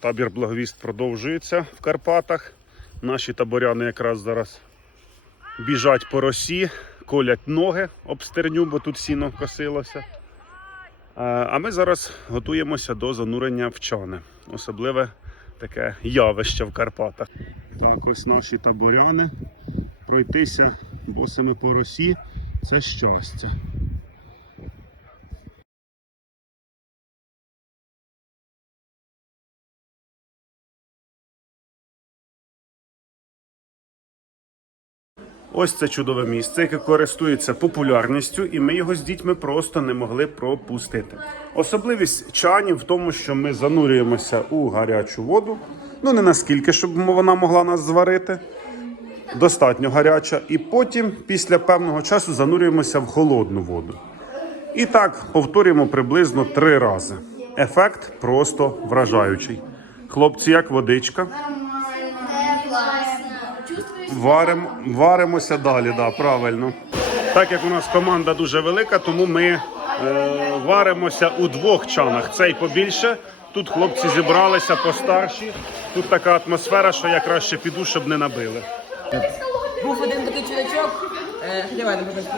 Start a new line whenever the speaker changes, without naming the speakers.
Табір Благовіст продовжується в Карпатах. Наші таборяни якраз зараз біжать по росі, колять ноги об стерню, бо тут сіно косилося. А ми зараз готуємося до занурення в чани. Особливе таке явище в Карпатах. Так, ось наші таборяни. Пройтися босими по росі це щастя. Ось це чудове місце, яке користується популярністю, і ми його з дітьми просто не могли пропустити. Особливість чанів в тому, що ми занурюємося у гарячу воду. Ну не наскільки, щоб вона могла нас зварити. Достатньо гаряча, і потім, після певного часу, занурюємося в холодну воду. І так повторюємо приблизно три рази. Ефект просто вражаючий. Хлопці, як водичка. Варим, варимося далі, да, правильно. Так як у нас команда дуже велика, тому ми е, варимося у двох чанах. Цей побільше. Тут хлопці зібралися постарші. Тут така атмосфера, що я краще піду, щоб не набили.
Був один такий чоловічок. Е, Давай, не покажу.